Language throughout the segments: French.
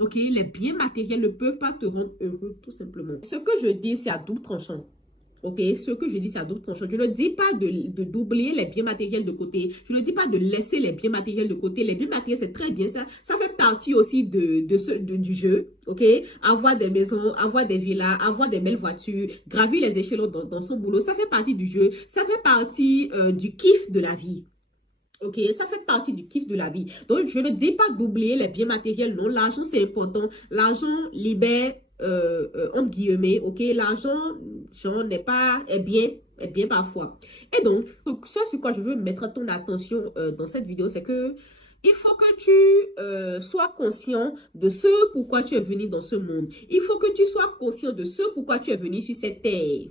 Ok, les biens matériels ne peuvent pas te rendre heureux, tout simplement. Ce que je dis, c'est à double tranchant. Ok, ce que je dis, c'est à double tranchant. Je ne dis pas d'oublier les biens matériels de côté. Je ne dis pas de laisser les biens matériels de côté. Les biens matériels, c'est très bien. Ça fait partie aussi du jeu. Ok, avoir des maisons, avoir des villas, avoir des belles voitures, gravir les échelons dans son boulot. Ça fait partie du jeu. Ça fait partie du kiff de la vie. Ok, ça fait partie du kiff de la vie. Donc, je ne dis pas d'oublier les biens matériels. Non, l'argent, c'est important. L'argent libère, entre guillemets, ok. L'argent, genre, est bien parfois. Et donc, ça, sur quoi je veux mettre ton attention dans cette vidéo, c'est que il faut que tu sois conscient de ce pourquoi tu es venu dans ce monde. Il faut que tu sois conscient de ce pourquoi tu es venu sur cette terre.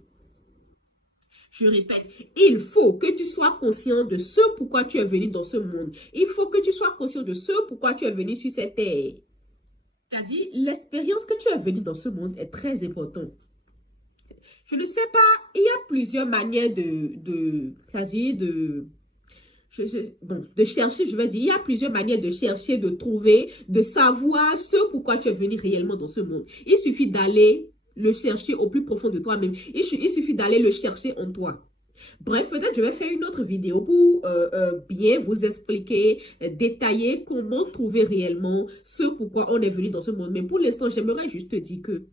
Je répète, il faut que tu sois conscient de ce pourquoi tu es venu dans ce monde. Il faut que tu sois conscient de ce pourquoi tu es venu sur cette terre. C'est-à-dire, l'expérience que tu es venu dans ce monde est très importante. Je ne sais pas, il y a plusieurs manières c'est-à-dire de chercher, je veux dire, il y a plusieurs manières de chercher, de trouver, de savoir ce pourquoi tu es venu réellement dans ce monde. Il suffit d'aller le chercher au plus profond de toi-même. Il suffit d'aller le chercher en toi. Bref, peut-être je vais faire une autre vidéo pour bien vous expliquer, détailler comment trouver réellement ce pourquoi on est venu dans ce monde. Mais pour l'instant, j'aimerais juste te dire que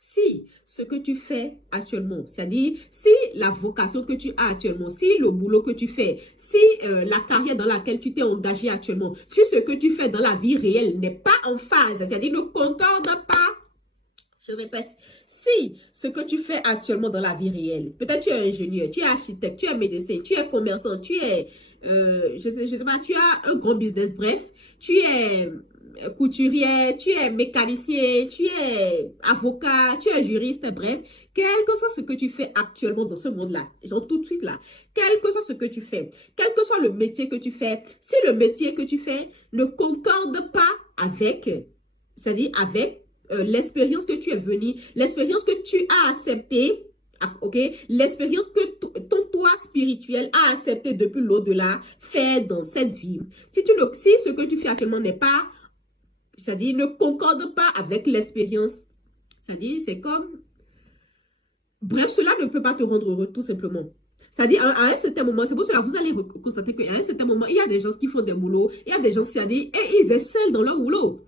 si ce que tu fais actuellement, c'est-à-dire si la vocation que tu as actuellement, si le boulot que tu fais, si la carrière dans laquelle tu t'es engagé actuellement, si ce que tu fais dans la vie réelle n'est pas en phase, c'est-à-dire ne concorde pas, je répète, si ce que tu fais actuellement dans la vie réelle, peut-être tu es ingénieur, tu es architecte, tu es médecin, tu es commerçant, tu es, je sais pas, tu as un gros business, bref, tu es couturier, tu es mécanicien, tu es avocat, tu es juriste, bref, quel que soit ce que tu fais actuellement dans ce monde-là, genre tout de suite là, quel que soit ce que tu fais, quel que soit le métier que tu fais, si le métier que tu fais ne concorde pas avec, c'est-à-dire avec l'expérience que tu es venu, l'expérience que tu as acceptée, ok, l'expérience que ton toi spirituel a accepté depuis l'au-delà, fait dans cette vie. Si ce que tu fais actuellement n'est pas, c'est-à-dire ne concorde pas avec l'expérience, c'est-à-dire c'est comme, bref, cela ne peut pas te rendre heureux tout simplement. C'est-à-dire, à un certain moment, c'est pour cela que vous allez constater qu'à un certain moment, il y a des gens qui font des boulots, il y a des gens, c'est-à-dire, et ils excellent dans leur boulot.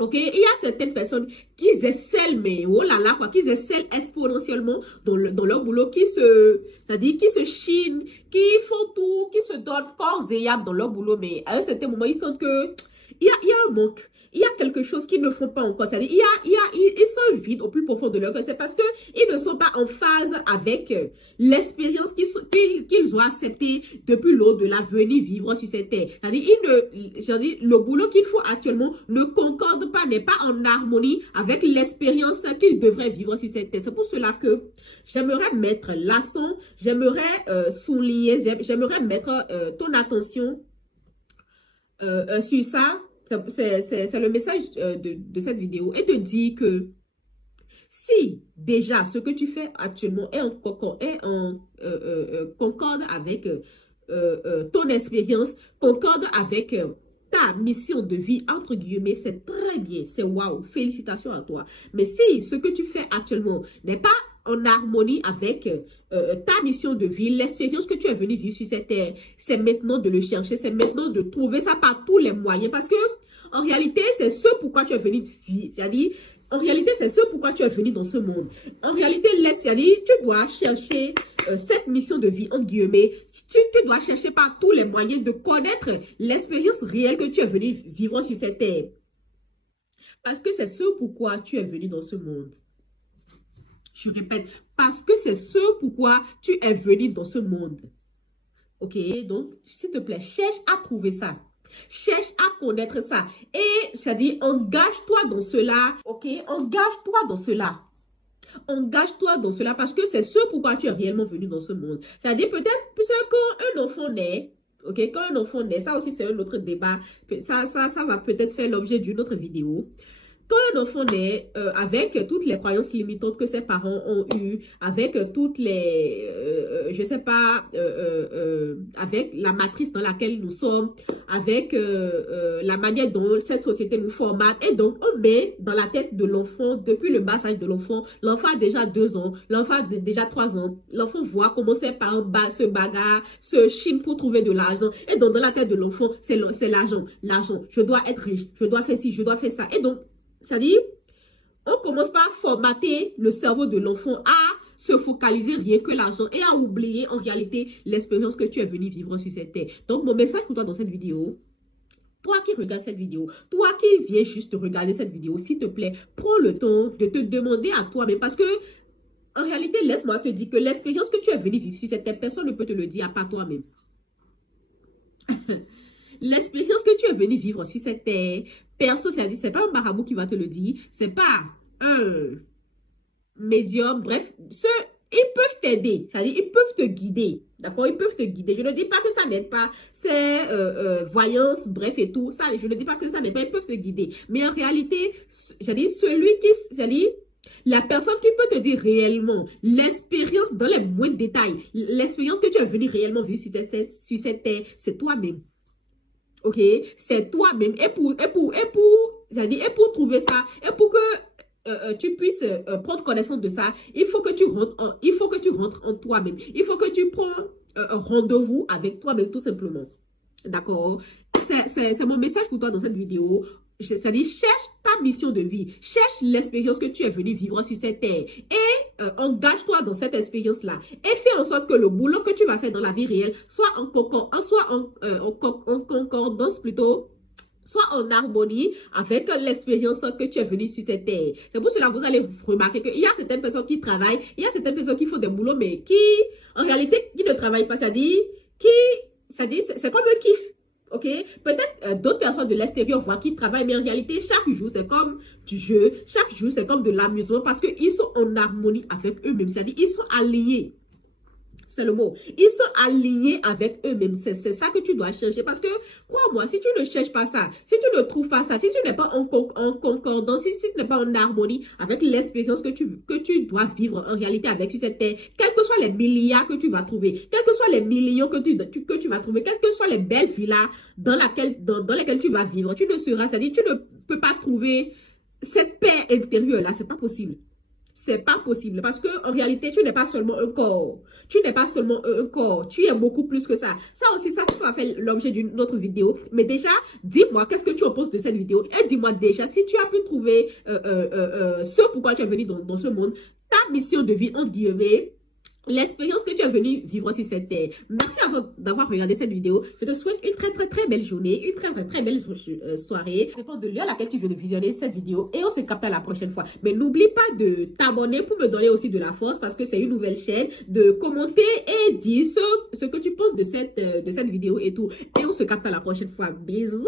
Ok, il y a certaines personnes qui excellent, mais oh là là, quoi, qui excellent exponentiellement dans leur boulot, c'est-à-dire qui se chinent, qui font tout, qui se donnent corps et âme dans leur boulot, mais à un certain moment, ils sentent que il y a un manque. Il y a quelque chose qu'ils ne font pas encore. C'est-à-dire, ils sont vides au plus profond de leur cœur. C'est parce qu'ils ne sont pas en phase avec l'expérience qu'ils ont acceptée depuis l'au-delà, venir vivre sur cette terre. C'est-à-dire, le boulot qu'ils font actuellement ne concorde pas, n'est pas en harmonie avec l'expérience qu'ils devraient vivre sur cette terre. C'est pour cela que j'aimerais mettre l'accent, j'aimerais souligner, j'aimerais mettre ton attention sur ça. C'est le message de cette vidéo et te dire que si déjà ce que tu fais actuellement est en concorde avec ton expérience, concorde avec ta mission de vie, entre guillemets, c'est très bien, c'est waouh, félicitations à toi. Mais si ce que tu fais actuellement n'est pas en harmonie avec ta mission de vie, l'expérience que tu es venu vivre sur cette terre, c'est maintenant de le chercher, c'est maintenant de trouver ça par tous les moyens. Parce que, en réalité, c'est ce pourquoi tu es venu vivre. C'est-à-dire, en réalité, c'est ce pourquoi tu es venu dans ce monde. En réalité, c'est-à-dire, tu dois chercher cette mission de vie, entre guillemets. Tu dois chercher par tous les moyens de connaître l'expérience réelle que tu es venu vivre sur cette terre. Parce que c'est ce pourquoi tu es venu dans ce monde. Je répète, parce que c'est ce pourquoi tu es venu dans ce monde. Ok, donc, s'il te plaît, cherche à trouver ça. Cherche à connaître ça. Et, c'est-à-dire, engage-toi dans cela. Ok, engage-toi dans cela. Engage-toi dans cela parce que c'est ce pourquoi tu es réellement venu dans ce monde. C'est-à-dire, peut-être, puisque quand un enfant naît, ok, quand un enfant naît, ça aussi c'est un autre débat. Ça va peut-être faire l'objet d'une autre vidéo. quand un enfant naît, avec toutes les croyances limitantes que ses parents ont eues, avec toutes les, je sais pas, avec la matrice dans laquelle nous sommes, avec la manière dont cette société nous formate, et donc on met dans la tête de l'enfant, depuis le bas âge de l'enfant a déjà 2 ans, l'enfant a déjà 3 ans, l'enfant voit comment ses parents se bagarrent, se chinent pour trouver de l'argent, et donc dans la tête de l'enfant, c'est l'argent, je dois être riche, je dois faire ci, je dois faire ça, et donc c'est-à-dire, on commence par formater le cerveau de l'enfant à se focaliser rien que l'argent et à oublier en réalité l'expérience que tu es venu vivre sur cette terre. Donc, mon message pour toi dans cette vidéo, toi qui regardes cette vidéo, toi qui viens juste regarder cette vidéo, s'il te plaît, prends le temps de te demander à toi-même parce que, en réalité, laisse-moi te dire que l'expérience que tu es venu vivre sur cette terre, personne ne peut te le dire à part toi-même. L'expérience que tu es venu vivre sur cette terre, personne, c'est-à-dire, c'est pas un marabout qui va te le dire, c'est pas un médium, bref, ils peuvent t'aider, c'est-à-dire, ils peuvent te guider, d'accord, ils peuvent te guider. Je ne dis pas que ça n'aide pas, c'est voyance, bref et tout, ça, je ne dis pas que ça n'aide pas, ils peuvent te guider. Mais en réalité, c'est-à-dire, c'est-à-dire, la personne qui peut te dire réellement l'expérience dans les moindres détails, l'expérience que tu es venu réellement vivre sur cette terre, c'est toi-même. Ok, c'est toi-même. Et pour trouver ça, et pour que tu puisses prendre connaissance de ça, il faut que tu rentres en toi-même. Il faut que tu prends un rendez-vous avec toi-même, tout simplement. D'accord? C'est mon message pour toi dans cette vidéo. C'est-à-dire, cherche ta mission de vie. Cherche l'expérience que tu es venu vivre sur cette terre. Et engage-toi dans cette expérience-là. Et fais en sorte que le boulot que tu vas faire dans la vie réelle soit en concordance plutôt, soit en harmonie avec l'expérience que tu es venu sur cette terre. C'est pour cela que vous allez remarquer qu'il y a certaines personnes qui travaillent, il y a certaines personnes qui font des boulots, mais qui, en réalité, qui ne travaillent pas. C'est-à-dire, c'est comme un kiff. Ok, peut-être d'autres personnes de l'extérieur voient qu'ils travaillent, mais en réalité, chaque jour, c'est comme du jeu. Chaque jour, c'est comme de l'amusement parce qu'ils sont en harmonie avec eux-mêmes. C'est-à-dire, ils sont alignés. C'est le mot. Ils sont alignés avec eux-mêmes. C'est ça que tu dois chercher. Parce que, crois-moi, si tu ne cherches pas ça, si tu ne trouves pas ça, si tu n'es pas en concordance, si tu n'es pas en harmonie avec l'expérience que tu dois vivre en réalité avec cette terre, quels que soient les milliards que tu vas trouver, quels que soient les millions que tu vas trouver, quelles que soient les belles villas dans lesquelles tu vas vivre, tu ne seras, c'est-à-dire tu ne peux pas trouver cette paix intérieure-là. C'est pas possible. C'est pas possible parce que en réalité, tu n'es pas seulement un corps. Tu n'es pas seulement un corps. Tu es beaucoup plus que ça. Ça aussi, ça va faire l'objet d'une autre vidéo. Mais déjà, dis-moi, qu'est-ce que tu en penses de cette vidéo? Et dis-moi déjà, si tu as pu trouver ce pourquoi tu es venu dans ce monde, ta mission de vie, entre guillemets, l'expérience que tu es venu vivre sur cette terre. Merci à vous d'avoir regardé cette vidéo. Je te souhaite une très belle journée, une très belle soirée. Ça dépend de l'heure à laquelle tu viens de visionner cette vidéo et on se capte à la prochaine fois. Mais n'oublie pas de t'abonner pour me donner aussi de la force parce que c'est une nouvelle chaîne, de commenter et dire ce que tu penses de cette vidéo et tout. Et on se capte à la prochaine fois. Bisous!